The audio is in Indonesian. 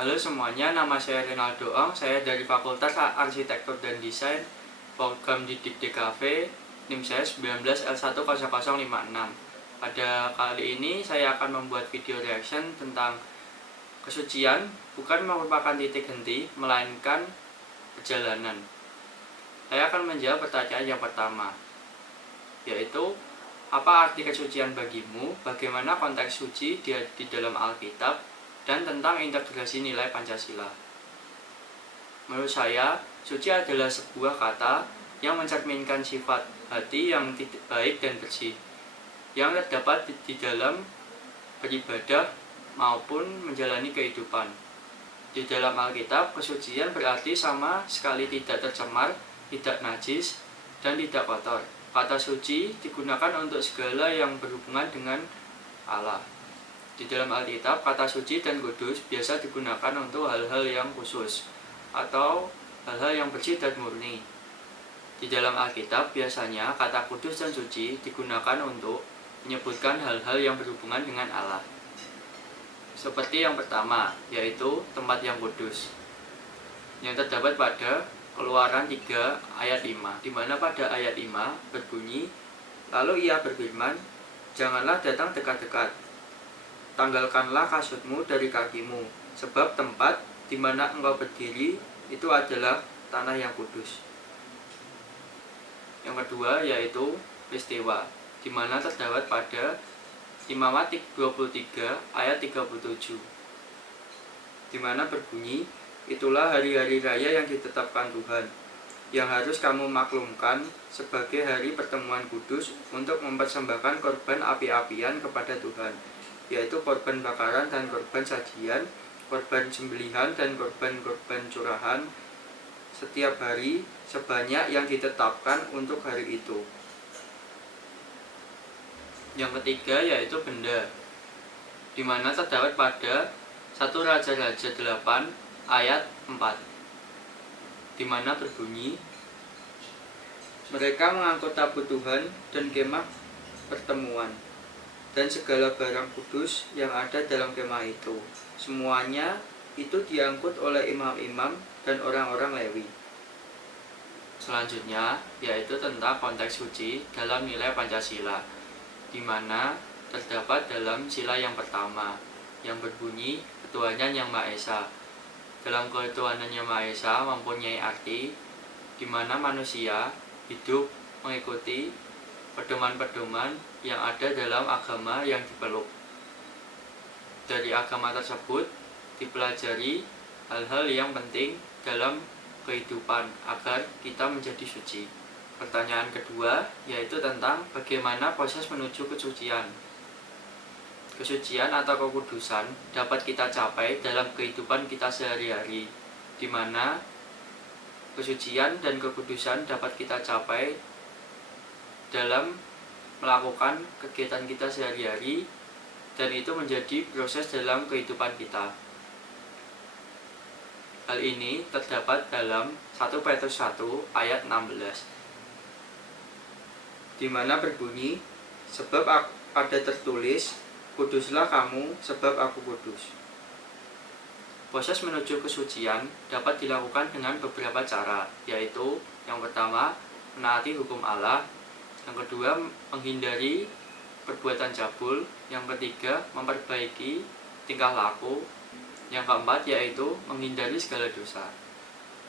Halo semuanya, nama saya Rinaldo Ong, saya dari Fakultas Arsitektur dan Desain, program didik DKV, NIM saya 19L10056. Pada kali ini saya akan membuat video reaction tentang kesucian bukan merupakan titik henti, melainkan perjalanan. Saya akan menjawab pertanyaan yang pertama, yaitu apa arti kesucian bagimu, bagaimana konteks suci di dalam Alkitab, dan tentang integrasi nilai Pancasila. Menurut saya, suci adalah sebuah kata yang mencerminkan sifat hati yang baik dan bersih, yang terdapat di dalam beribadah maupun menjalani kehidupan. Di dalam Alkitab, kesucian berarti sama sekali tidak tercemar, tidak najis, dan tidak kotor. Kata suci digunakan untuk segala yang berhubungan dengan Allah. Di dalam Alkitab, kata suci dan kudus biasa digunakan untuk hal-hal yang khusus atau hal-hal yang bersih dan murni. Di dalam Alkitab, biasanya kata kudus dan suci digunakan untuk menyebutkan hal-hal yang berhubungan dengan Allah. Seperti yang pertama, yaitu tempat yang kudus, yang terdapat pada Keluaran 3 ayat 5, di mana pada ayat 5 berbunyi, lalu ia berfirman, janganlah datang dekat-dekat, tanggalkanlah kasutmu dari kakimu, sebab tempat di mana engkau berdiri itu adalah tanah yang kudus. Yang kedua yaitu peristiwa, di mana terdapat pada Imamat 23 ayat 37, di mana berbunyi, itulah hari-hari raya yang ditetapkan Tuhan, yang harus kamu maklumkan sebagai hari pertemuan kudus untuk mempersembahkan korban api-apian kepada Tuhan, yaitu korban bakaran dan korban sajian, korban sembelihan dan korban-korban curahan setiap hari sebanyak yang ditetapkan untuk hari itu. Yang ketiga yaitu benda, di mana terdapat pada 1 Raja-Raja 8 ayat 4, di mana berbunyi, mereka mengangkut tabut Tuhan dan kemah pertemuan dan segala barang kudus yang ada dalam kemah itu. Semuanya itu diangkut oleh imam-imam dan orang-orang Lewi. Selanjutnya yaitu tentang konteks suci dalam nilai Pancasila, di mana terdapat dalam sila yang pertama yang berbunyi ketuhanan yang Maha Esa. Dalam ketuhanan yang Maha Esa mempunyai arti di mana manusia hidup mengikuti pedoman-pedoman yang ada dalam agama yang dipeluk. Dari agama tersebut dipelajari hal-hal yang penting dalam kehidupan agar kita menjadi suci. Pertanyaan kedua yaitu tentang bagaimana proses menuju kesucian. Kesucian atau kekudusan dapat kita capai dalam kehidupan kita sehari-hari, di mana kesucian dan kekudusan dapat kita capai dalam melakukan kegiatan kita sehari-hari, dan itu menjadi proses dalam kehidupan kita. Hal ini terdapat dalam 1 Petrus 1 ayat 16, di mana berbunyi, sebab ada tertulis, kuduslah kamu sebab aku kudus. Proses menuju kesucian dapat dilakukan dengan beberapa cara, yaitu yang pertama, menaati hukum Allah, yang kedua, menghindari perbuatan cabul, yang ketiga, memperbaiki tingkah laku, yang keempat yaitu menghindari segala dosa.